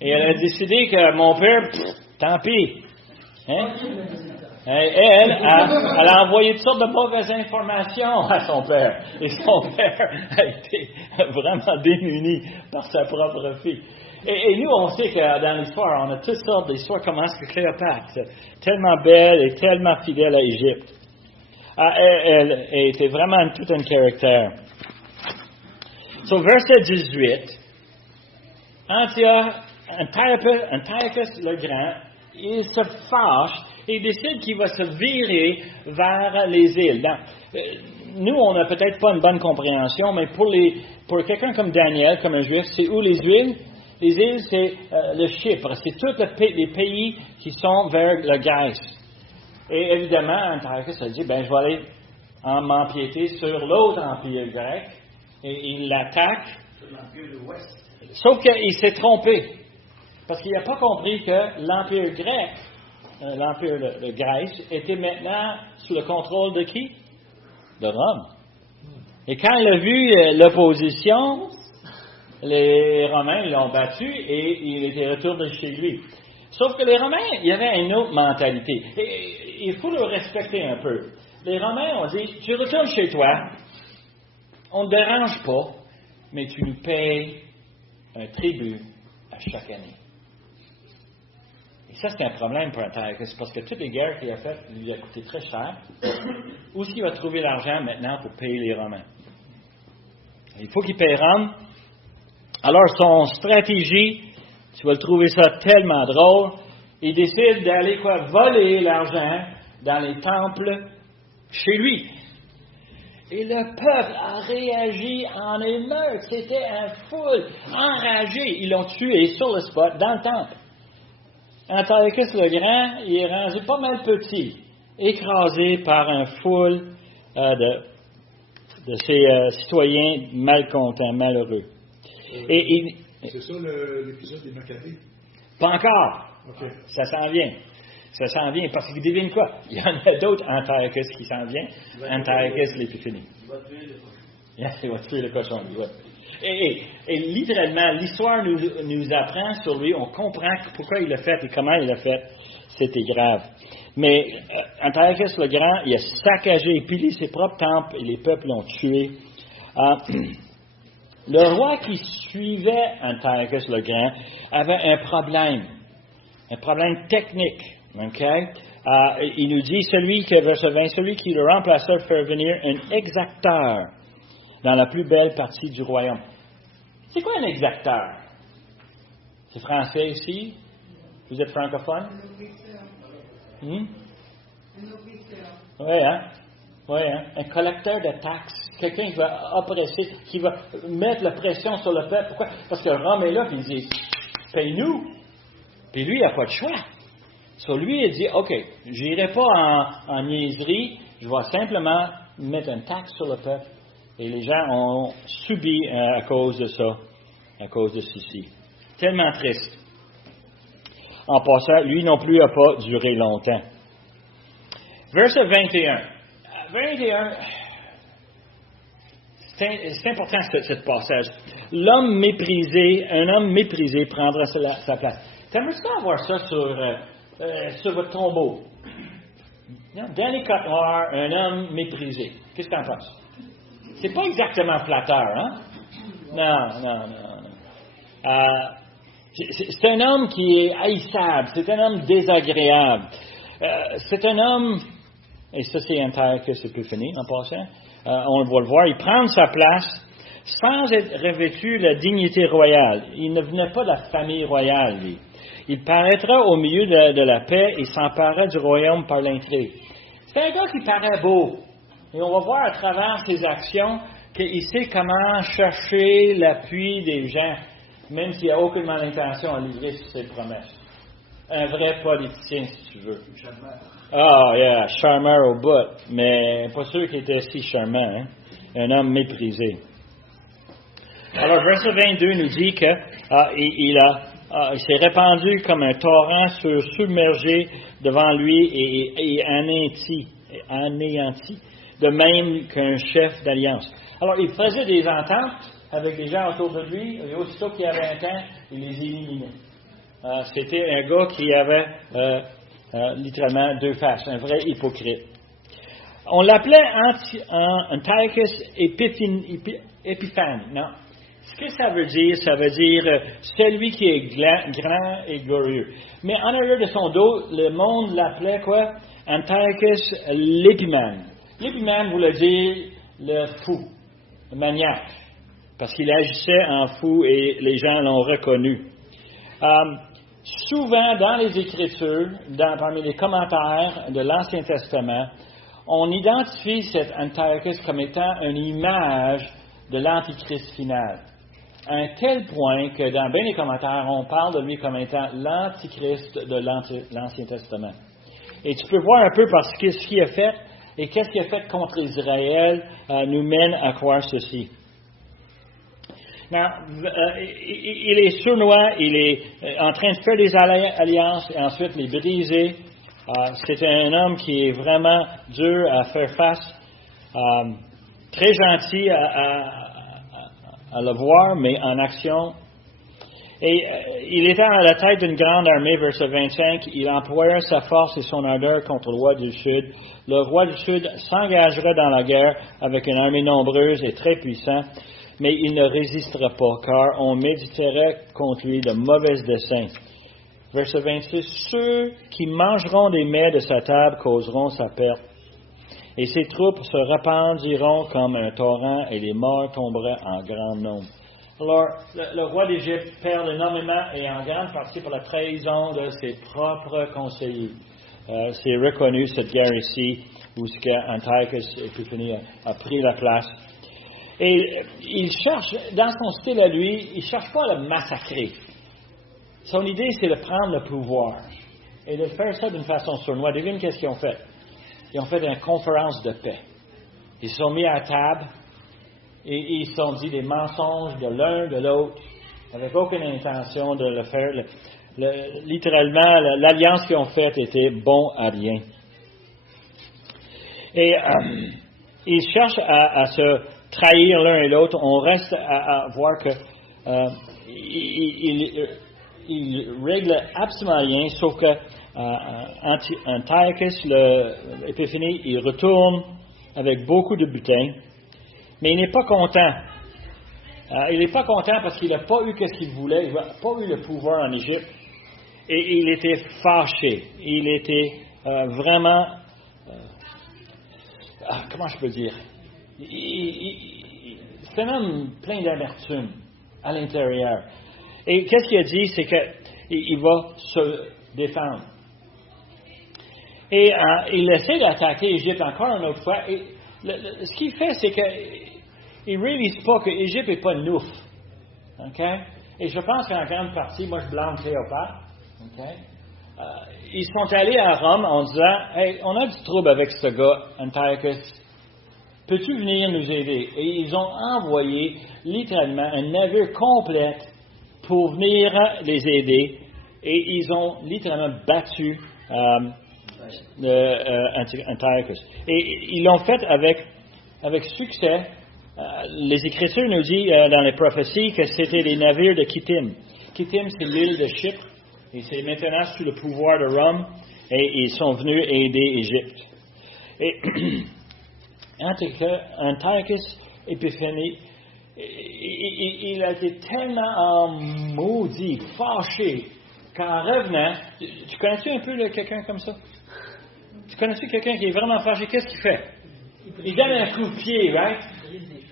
Et elle a décidé que mon père, tant pis. Hein? Elle a envoyé toutes sortes de mauvaises informations à son père. Et son père a été vraiment démuni par sa propre fille. Et nous, on sait que dans l'histoire, on a toutes sortes d'histoires. Comment est-ce que Cléopâtre, tellement belle et tellement fidèle à Égypte, elle était vraiment tout un caractère. So, verset 18, Antiochus le Grand, il se fâche et décide qu'il va se virer vers les îles. Nous, on n'a peut-être pas une bonne compréhension, mais pour quelqu'un comme Daniel, comme un juif, c'est où les îles? Les îles, c'est le Chypre. C'est tous les pays qui sont vers la Grèce. Et évidemment, Antiochus a dit, je vais aller m'empiéter sur l'autre empire grec. Et il l'attaque. Sauf qu'il s'est trompé. Parce qu'il n'a pas compris que l'empire grec, l'empire de Grèce, était maintenant sous le contrôle de qui? De Rome. Et quand il a vu l'opposition, les Romains l'ont battu et il était retourné chez lui. Sauf que les Romains, il y avait une autre mentalité. Et il faut le respecter un peu. Les Romains ont dit, tu retournes chez toi, on ne te dérange pas, mais tu nous payes un tribut à chaque année. Et ça, c'est un problème pour Antiochus, parce que toutes les guerres qu'il a faites lui a coûté très cher. Où est-ce qu'il va trouver l'argent maintenant pour payer les Romains? Il faut qu'il paye Rome. Alors, son stratégie, tu vas le trouver ça tellement drôle, il décide d'aller voler l'argent dans les temples chez lui. Et le peuple a réagi en émeute. C'était un foule enragé. Ils l'ont tué sur le spot, dans le temple. Antiochus le Grand, il est rendu pas mal petit, écrasé par un foule de ses citoyens malcontents, malheureux. C'est ça l'épisode des Maccabées? Pas encore. Okay. Ça s'en vient. Ça s'en vient, parce que devine quoi? Il y en a d'autres Antiochus qui s'en viennent. Antiochus l'Épiphanie. Il va tuer le cochon. Et littéralement, l'histoire nous apprend sur lui, on comprend pourquoi il l'a fait et comment il l'a fait. C'était grave. Mais Antiochus le Grand, il a saccagé et pillé ses propres temples et les peuples l'ont tué. Le roi qui suivait Antiochus le Grand avait un problème technique. Okay? Il nous dit, verset 20, celui qui le remplaça fait venir un exacteur dans la plus belle partie du royaume. C'est quoi un exacteur? C'est français ici? Vous êtes francophone? Un Oui, hein? Oui, hein? Un collecteur de taxes. Quelqu'un qui va oppresser, qui va mettre la pression sur le peuple. Pourquoi? Parce que Rome est là, puis il dit, paye-nous. Puis lui, il n'a pas de choix. Sur lui, il dit, OK, je n'irai pas en niaiserie, je vais simplement mettre une taxe sur le peuple. Et les gens ont subi à cause de ça, à cause de ceci. Tellement triste. En passant, lui non plus n'a pas duré longtemps. Verset 21. 21, c'est important ce passage. Un homme méprisé prendra sa place. T'aimerais ça avoir ça sur votre tombeau? Danny Cotnoir, un homme méprisé. Qu'est-ce que tu en penses? C'est pas exactement flatteur, hein? Non. C'est un homme qui est haïssable. C'est un homme désagréable. C'est un homme, et ça c'est Antiochus Épiphanes en passant, on va le voir, il prend sa place sans être revêtu de la dignité royale. Il ne venait pas de la famille royale, lui. Il paraîtra au milieu de la paix et s'empara du royaume par l'intrigue. C'est un gars qui paraît beau. Et on va voir à travers ses actions qu'il sait comment chercher l'appui des gens, même s'il n'a aucunement l'intention de livrer sur ses promesses. Un vrai politicien, si tu veux. Charmeur au bout, mais pas sûr qu'il était si charmant, hein? Un homme méprisé. Alors, verset 22 nous dit que il s'est répandu comme un torrent submergé devant lui et anéanti, de même qu'un chef d'alliance. Alors, il faisait des ententes avec les gens autour de lui, et aussitôt qu'il y avait un temps, il les éliminait. C'était un gars qui avait littéralement deux faces, un vrai hypocrite. On l'appelait Antiochus Épiphanes. Non. Ce que ça veut dire celui qui est grand et glorieux. Mais en arrière de son dos, le monde l'appelait quoi? Antiochus l'Épimane. L'Épimane voulait dire le fou, le maniaque, parce qu'il agissait en fou et les gens l'ont reconnu. Souvent, dans les Écritures, parmi les commentaires de l'Ancien Testament, on identifie cet Antiochus comme étant une image de l'Antichrist final. À un tel point que dans bien les commentaires, on parle de lui comme étant l'Antichrist de l'Ancien Testament. Et tu peux voir un peu parce que ce qu'il a fait et qu'est-ce qu'il a fait contre Israël nous mène à croire ceci. Il est sournois, il est en train de faire des alliances et ensuite les briser. C'est un homme qui est vraiment dur à faire face, très gentil à le voir, mais en action. Et il était à la tête d'une grande armée, verset 25, il employera sa force et son ardeur contre le roi du Sud. Le roi du Sud s'engagera dans la guerre avec une armée nombreuse et très puissante, mais il ne résistera pas, car on méditerait contre lui de mauvais desseins. Verset 26, ceux qui mangeront des mets de sa table causeront sa perte, et ses troupes se répandiront comme un torrent, et les morts tomberaient en grand nombre. Alors, le roi d'Égypte perd énormément, et en grande partie pour la trahison de ses propres conseillers. C'est reconnu cette guerre ici, où Antiochus Épiphanes a pris la place. Et il cherche, dans son style à lui, il ne cherche pas à le massacrer. Son idée, c'est de prendre le pouvoir et de faire ça d'une façon sournoise. Devine qu'est-ce qu'ils ont fait? Ils ont fait une conférence de paix. Ils se sont mis à table et ils se sont dit des mensonges de l'un, de l'autre, avec aucune intention de le faire. Littéralement, l'alliance qu'ils ont faite était bon à rien. Et ils cherchent à se trahir l'un et l'autre. On reste à voir que il règle absolument rien, sauf que Antiochus Épiphanes, il retourne avec beaucoup de butin, mais il n'est pas content. il n'est pas content parce qu'il n'a pas eu ce qu'il voulait, il n'a pas eu le pouvoir en Égypte. Et il était fâché. Il était vraiment... comment je peux dire? C'est un homme plein d'amertume à l'intérieur. Et qu'est-ce qu'il a dit? C'est qu'il va se défendre. Et il essaie d'attaquer l'Égypte encore une autre fois. Et ce qu'il fait, c'est qu'il ne réalise pas que l'Égypte n'est pas nouf. Okay? Et je pense qu'en grande partie, moi je blâme Cléopâtre. Okay? Ils sont allés à Rome en disant, « Hey, on a du trouble avec ce gars, Antiochus. Peux-tu venir nous aider? » Et ils ont envoyé littéralement un navire complet pour venir les aider. Et ils ont littéralement battu Antiochus. Et ils l'ont fait avec succès. Les Écritures nous disent dans les prophéties que c'était les navires de Kittim. Kittim, c'est l'île de Chypre. Et c'est maintenant sous le pouvoir de Rome. Et ils sont venus aider l'Égypte. Et Antiochus Épiphanes, il a été tellement maudit, fâché, qu'en revenant, tu connais-tu un peu quelqu'un comme ça? Tu connais-tu quelqu'un qui est vraiment fâché? Qu'est-ce qu'il fait? Il donne un coup de pied, right?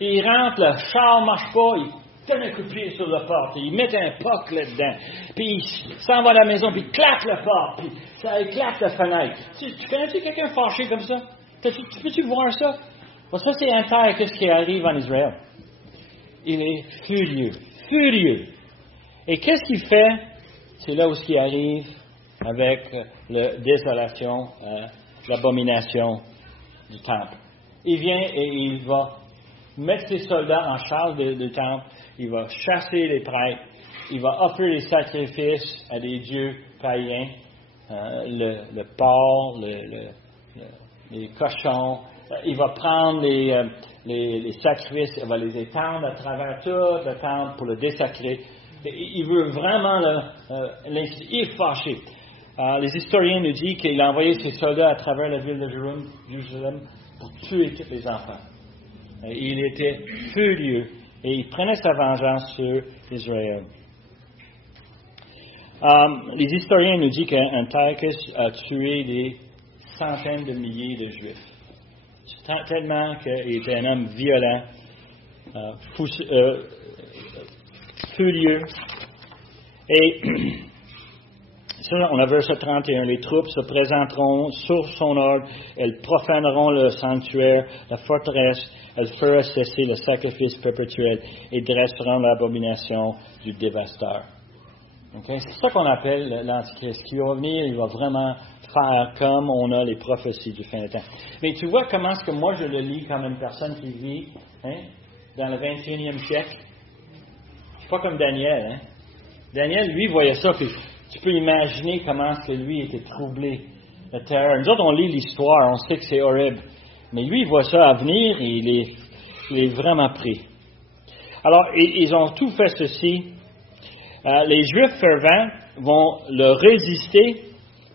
Il rentre, le char ne marche pas, il donne un coup de pied sur la porte, il met un poc là-dedans, puis il s'en va à la maison, puis il claque la porte, puis ça éclate la fenêtre. Tu connais-tu quelqu'un fâché comme ça? Peux-tu voir ça? Bon, ça, c'est Antiochus qui arrive en Israël. Il est furieux, furieux. Et qu'est-ce qu'il fait? C'est là où il arrive avec la désolation, l'abomination du temple. Il vient et il va mettre ses soldats en charge du temple, il va chasser les prêtres, il va offrir les sacrifices à des dieux païens, le porc, les cochons, il va prendre les sacrifices, il va les étendre à travers tout le temple pour le désacrer. Il veut vraiment il est fâché. Les historiens nous disent qu'il a envoyé ses soldats à travers la ville de Jérusalem pour tuer tous les enfants. Il était furieux et il prenait sa vengeance sur Israël. Les historiens nous disent qu'Antiochus a tué des centaines de milliers de Juifs. Tellement qu'il était un homme violent, furieux. Et on a verset 31, les troupes se présenteront sur son ordre, elles profaneront le sanctuaire, la forteresse, elles feront cesser le sacrifice perpétuel et dresseront l'abomination du dévastateur. Okay? C'est ça qu'on appelle l'Antichrist. Qui va venir, il va vraiment faire comme on a les prophéties du fin des temps. Mais tu vois comment est-ce que moi je le lis comme une personne qui vit dans le 21e siècle? C'est pas comme Daniel. Daniel, lui, voyait ça, puis tu peux imaginer comment est-ce que lui était troublé de terreur. Nous autres, on lit l'histoire, on sait que c'est horrible. Mais lui, il voit ça à venir et il est vraiment pris. Alors, ils ont tout fait ceci. Les Juifs fervents vont le résister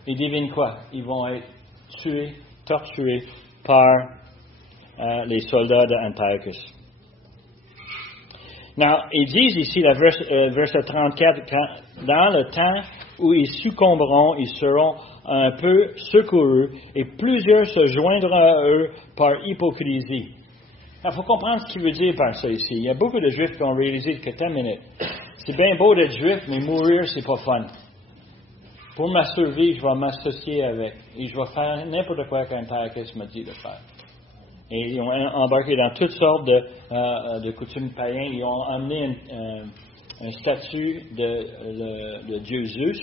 et devine quoi? Ils vont être tués, torturés par les soldats d'Antiochus. Now, ils disent ici, verset 34, dans le temps où ils succomberont, ils seront un peu secourus et plusieurs se joindront à eux par hypocrisie. Il faut comprendre ce qu'il veut dire par ça ici. Il y a beaucoup de Juifs qui ont réalisé que, attends une minute, c'est bien beau d'être Juif, mais mourir, c'est pas fun. Pour ma survie, je vais m'associer avec et je vais faire n'importe quoi qu'Antiochus me dit de faire. Et ils ont embarqué dans toutes sortes de coutumes païennes. Ils ont amené un statut de Dieu Zeus.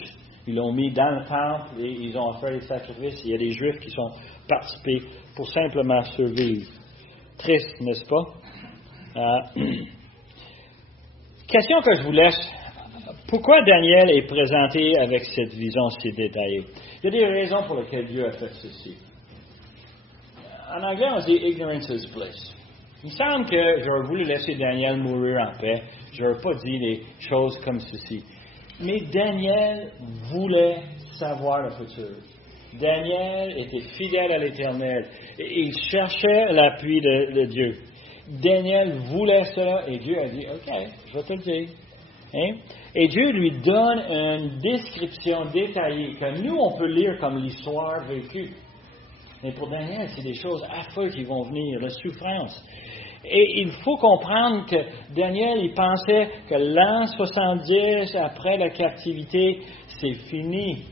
Ils l'ont mis dans le temple et ils ont fait les sacrifices. Il y a des Juifs qui sont participés pour simplement survivre. Triste, n'est-ce pas? Question que je vous laisse. Pourquoi Daniel est présenté avec cette vision si détaillée? Il y a des raisons pour lesquelles Dieu a fait ceci. En anglais, on dit « ignorance is bliss ». Il me semble que j'aurais voulu laisser Daniel mourir en paix. Je n'aurais pas dit des choses comme ceci. Mais Daniel voulait savoir le futur. Daniel était fidèle à l'Éternel. Il cherchait l'appui de Dieu. Daniel voulait cela et Dieu a dit, OK, je vais te le dire. Hein? Et Dieu lui donne une description détaillée que nous, on peut lire comme l'histoire vécue. Mais pour Daniel, c'est des choses affreuses qui vont venir, la souffrance. Et il faut comprendre que Daniel, il pensait que l'an 70, après la captivité, c'est fini.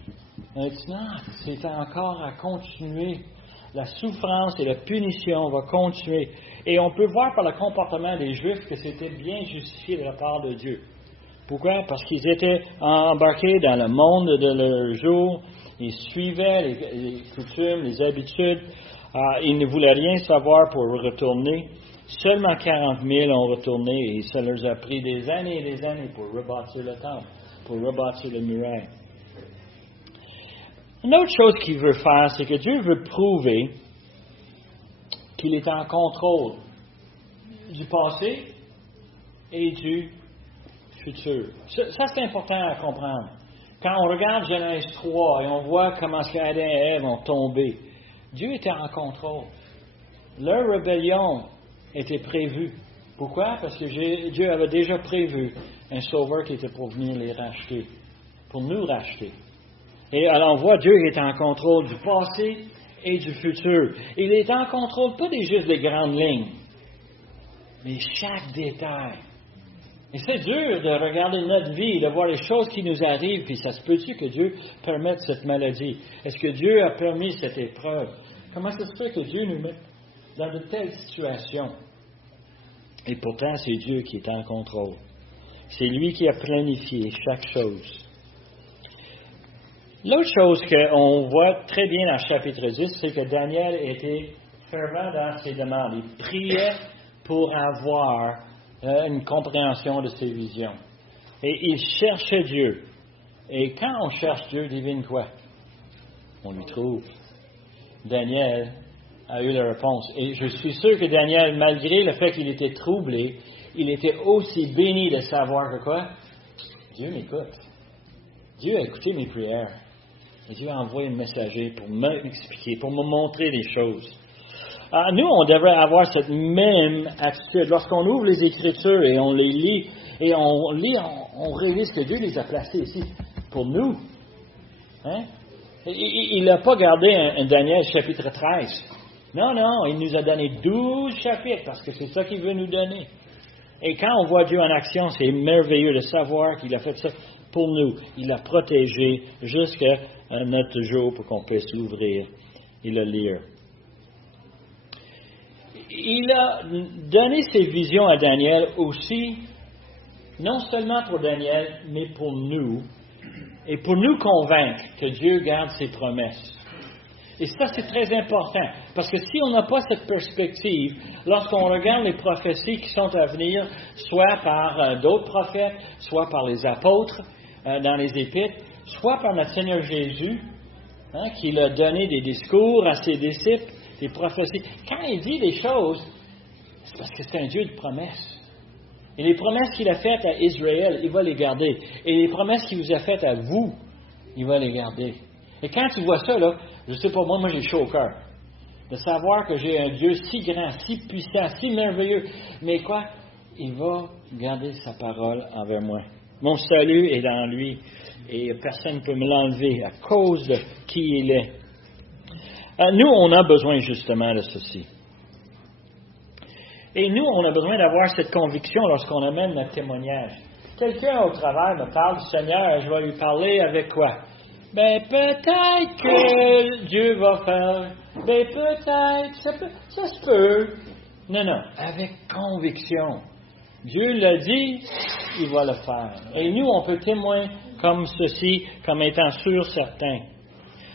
Maintenant, c'est encore à continuer. La souffrance et la punition vont continuer. Et on peut voir par le comportement des Juifs que c'était bien justifié de la part de Dieu. Pourquoi? Parce qu'ils étaient embarqués dans le monde de leur jour. Ils suivaient les coutumes, les habitudes. Ils ne voulaient rien savoir pour retourner. Seulement 40 000 ont retourné et ça leur a pris des années et des années pour rebâtir le temple, pour rebâtir le muraille. Une autre chose qu'il veut faire, c'est que Dieu veut prouver qu'il est en contrôle du passé et du futur. Ça, c'est important à comprendre. Quand on regarde Genèse 3 et on voit comment Adam et Ève ont tombé, Dieu était en contrôle. Leur rébellion était prévue. Pourquoi? Parce que Dieu avait déjà prévu un sauveur qui était pour venir les racheter, pour nous racheter. Et alors on voit Dieu est en contrôle du passé et du futur. Il est en contrôle pas juste des grandes lignes, mais chaque détail. Et c'est dur de regarder notre vie, de voir les choses qui nous arrivent, puis ça se peut-tu que Dieu permette cette maladie? Est-ce que Dieu a permis cette épreuve? Comment ça se fait que Dieu nous met dans de telles situations? Et pourtant, c'est Dieu qui est en contrôle. C'est lui qui a planifié chaque chose. L'autre chose qu'on voit très bien dans le chapitre 10, c'est que Daniel était fervent dans ses demandes. Il priait pour avoir une compréhension de ses visions. Et il cherchait Dieu. Et quand on cherche Dieu, devine quoi? On lui trouve. Daniel a eu la réponse. Et je suis sûr que Daniel, malgré le fait qu'il était troublé, il était aussi béni de savoir que quoi? Dieu m'écoute. Dieu a écouté mes prières. Et Dieu a envoyé un messager pour m'expliquer, pour me montrer des choses. Alors, nous, on devrait avoir cette même attitude. Lorsqu'on ouvre les Écritures et on les lit, et on réalise que Dieu les a placés ici pour nous. Hein? Il n'a pas gardé un Daniel chapitre 13. Non, il nous a donné 12 chapitres parce que c'est ça qu'il veut nous donner. Et quand on voit Dieu en action, c'est merveilleux de savoir qu'il a fait ça pour nous. Il l'a protégé jusqu'à notre jour pour qu'on puisse l'ouvrir et le lire. Il a donné ses visions à Daniel aussi, non seulement pour Daniel, mais pour nous, et pour nous convaincre que Dieu garde ses promesses. Et ça, c'est très important, parce que si on n'a pas cette perspective, lorsqu'on regarde les prophéties qui sont à venir, soit par d'autres prophètes, soit par les apôtres dans les Épîtres, soit par notre Seigneur Jésus, qui a donné des discours à ses disciples, des prophéties. Quand il dit des choses, c'est parce que c'est un Dieu de promesses. Et les promesses qu'il a faites à Israël, il va les garder. Et les promesses qu'il vous a faites à vous, il va les garder. Et quand tu vois ça, là, je sais pas, moi j'ai chaud au cœur. De savoir que j'ai un Dieu si grand, si puissant, si merveilleux. Mais quoi? Il va garder sa parole envers moi. Mon salut est dans lui. Et personne ne peut me l'enlever à cause de qui il est. Nous, on a besoin justement de ceci. Et nous, on a besoin d'avoir cette conviction lorsqu'on amène notre témoignage. Quelqu'un au travail me parle du Seigneur, je vais lui parler avec quoi? Peut-être que Dieu va faire. Peut-être, ça se peut. Non, avec conviction. Dieu l'a dit, il va le faire. Et nous, on peut témoigner comme ceci, comme étant sûr, certain.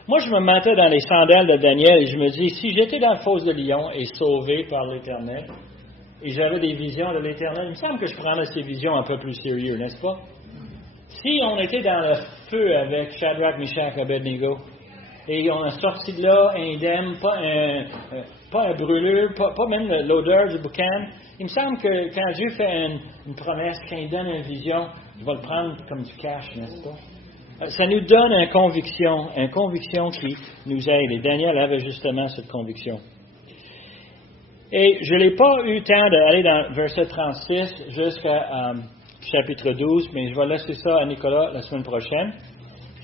Moi, je me mettais dans les sandales de Daniel et je me dis, si j'étais dans la fosse de lion et sauvé par l'Éternel, et j'avais des visions de l'Éternel, il me semble que je prendrais ces visions un peu plus sérieux, n'est-ce pas? Si on était dans le feu avec Shadrach, Meshach, Abednego, et on a sorti de là indemne, pas un brûlure, pas même l'odeur du boucan, il me semble que quand Dieu fait une promesse, quand il donne une vision, il va le prendre comme du cash, n'est-ce pas? Ça nous donne une conviction, qui nous aide. Et Daniel avait justement cette conviction. Et je n'ai pas eu le temps d'aller dans verset 36 jusqu'à chapitre 12, mais je vais laisser ça à Nicolas la semaine prochaine.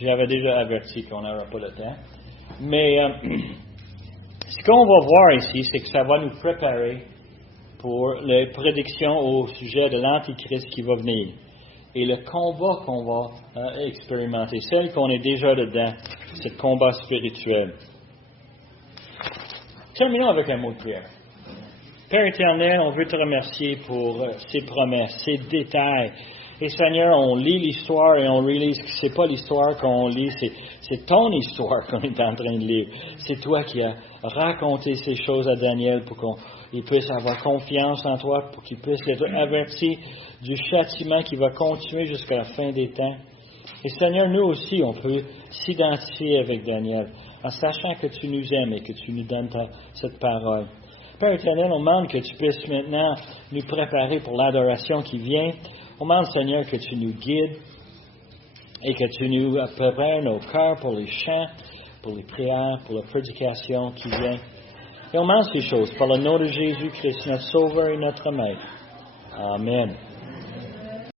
J'avais déjà averti qu'on n'aurait pas le temps. Mais ce qu'on va voir ici, c'est que ça va nous préparer pour les prédictions au sujet de l'Antichrist qui va venir. Et le combat qu'on va expérimenter, celle qu'on est déjà dedans, c'est le combat spirituel. Terminons avec un mot de prière. Père éternel, on veut te remercier pour ces promesses, ces détails. Et Seigneur, on lit l'histoire et on réalise que c'est pas l'histoire qu'on lit, c'est ton histoire qu'on est en train de lire. C'est toi qui as raconté ces choses à Daniel pour qu'il puisse avoir confiance en toi, pour qu'il puisse être averti du châtiment qui va continuer jusqu'à la fin des temps. Et Seigneur, nous aussi, on peut s'identifier avec Daniel en sachant que tu nous aimes et que tu nous donnes cette parole. Père éternel, on demande que tu puisses maintenant nous préparer pour l'adoration qui vient. On demande, Seigneur, que tu nous guides et que tu nous prépares nos cœurs pour les chants, pour les prières, pour la prédication qui vient. Et on demande ces choses par le nom de Jésus-Christ, notre Sauveur et notre Maître. Amen.